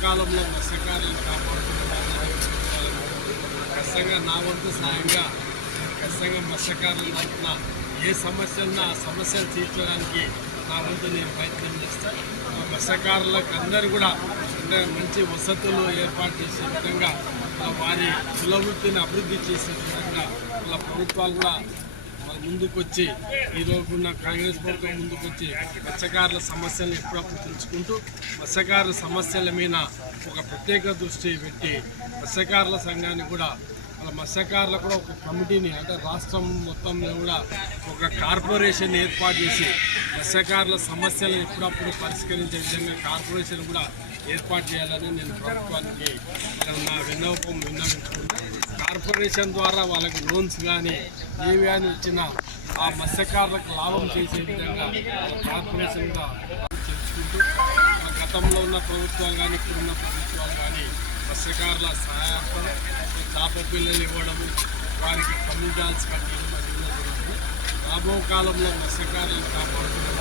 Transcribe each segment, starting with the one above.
కాలంలో మత్స్యకారులను కాపాడుతున్నారు ఖచ్చితంగా నా వంతు సాయంగా ఖచ్చితంగా మత్స్యకారుల తరఫున ఏ సమస్య ఉన్నా ఆ సమస్యలు తీర్చడానికి నా వంతు నేను ప్రయత్నం చేస్తాను మత్స్యకారులకు అందరూ కూడా అంటే మంచి వసతులు ఏర్పాటు చేసే విధంగా వారి కులవృత్తిని అభివృద్ధి చేసే విధంగా వాళ్ళ ప్రభుత్వాలు కూడా ముందుకొచ్చి ఈ రోజున్న కాంగ్రెస్ ప్రభుత్వం ముందుకొచ్చి మత్స్యకారుల సమస్యలను ఎప్పుడప్పుడు తెలుసుకుంటూ మత్స్యకారుల సమస్యల మీద ఒక ప్రత్యేక దృష్టి పెట్టి మత్స్యకారుల సంఘాన్ని కూడా వాళ్ళ మత్స్యకారులకు కూడా ఒక కమిటీని అంటే రాష్ట్రం మొత్తంలో కూడా ఒక కార్పొరేషన్ ఏర్పాటు చేసి మత్స్యకారుల సమస్యలను ఎప్పుడప్పుడు పరిష్కరించే విధంగా కార్పొరేషన్ కూడా ఏర్పాటు చేయాలని నేను ప్రభుత్వానికి నా విన్నపం విన్నవించుకుంటాను కార్పొరేషన్ ద్వారా వాళ్ళకి లోన్స్ కానీ ఏవి అని ఇచ్చిన ఆ మత్స్యకారులకు లాభం చేసే విధంగా వాళ్ళ కార్పొరేషన్ తెలుసుకుంటూ మన గతంలో ఉన్న ప్రభుత్వాలు కానీ ఇప్పుడున్న ప్రభుత్వాలు కానీ మత్స్యకారుల సహాయార్థం చేప పిల్లలు ఇవ్వడము వారికి కమ్యూనిటాల్స్ కట్టడం జరుగుతుంది. రాబో కాలంలో మత్స్యకారులను కాపాడుతున్న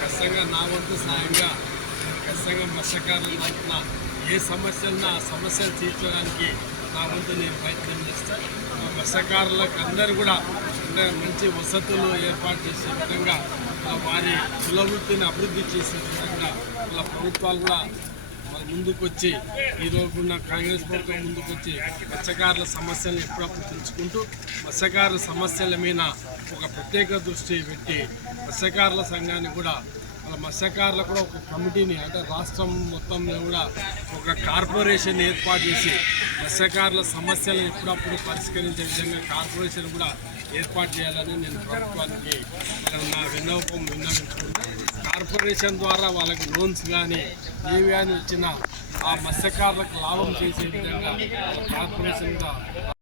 ఖచ్చితంగా నా వంతు సాయంగా ఖచ్చితంగా మత్స్యకారుల తరఫున ఏ సమస్య ఆ సమస్యలు తీర్చడానికి నా వంతు నేను ప్రయత్నం చేస్తాను మత్స్యకారులకు అందరూ కూడా అంటే మంచి వసతులు ఏర్పాటు చేసే విధంగా వారి కులవృత్తిని అభివృద్ధి చేసే విధంగా వాళ్ళ ప్రభుత్వాలు కూడా వాళ్ళ ముందుకొచ్చి ఈ రోజున్న కాంగ్రెస్ ప్రభుత్వం ముందుకొచ్చి మత్స్యకారుల సమస్యలను ఎప్పుడప్పుడు తెలుసుకుంటూ మత్స్యకారుల సమస్యల మీద ఒక ప్రత్యేక దృష్టి పెట్టి మత్స్యకారుల సంఘాన్ని కూడా అలా మత్స్యకారులకు కూడా ఒక కమిటీని అంటే రాష్ట్రం మొత్తంలో కూడా ఒక కార్పొరేషన్ ఏర్పాటు చేసి మత్స్యకారుల సమస్యలను ఎప్పుడప్పుడు పరిష్కరించే విధంగా కార్పొరేషన్ కూడా ఏర్పాటు చేయాలని నేను ప్రభుత్వానికి నా విన్నపం విన్నవించుకుంటాను కార్పొరేషన్ ద్వారా వాళ్ళకి లోన్స్ కానీ ఏవి కానీ ఇచ్చిన ఆ మత్స్యకారులకు లాభం చేసే విధంగా వాళ్ళ కార్పొరేషన్ కూడా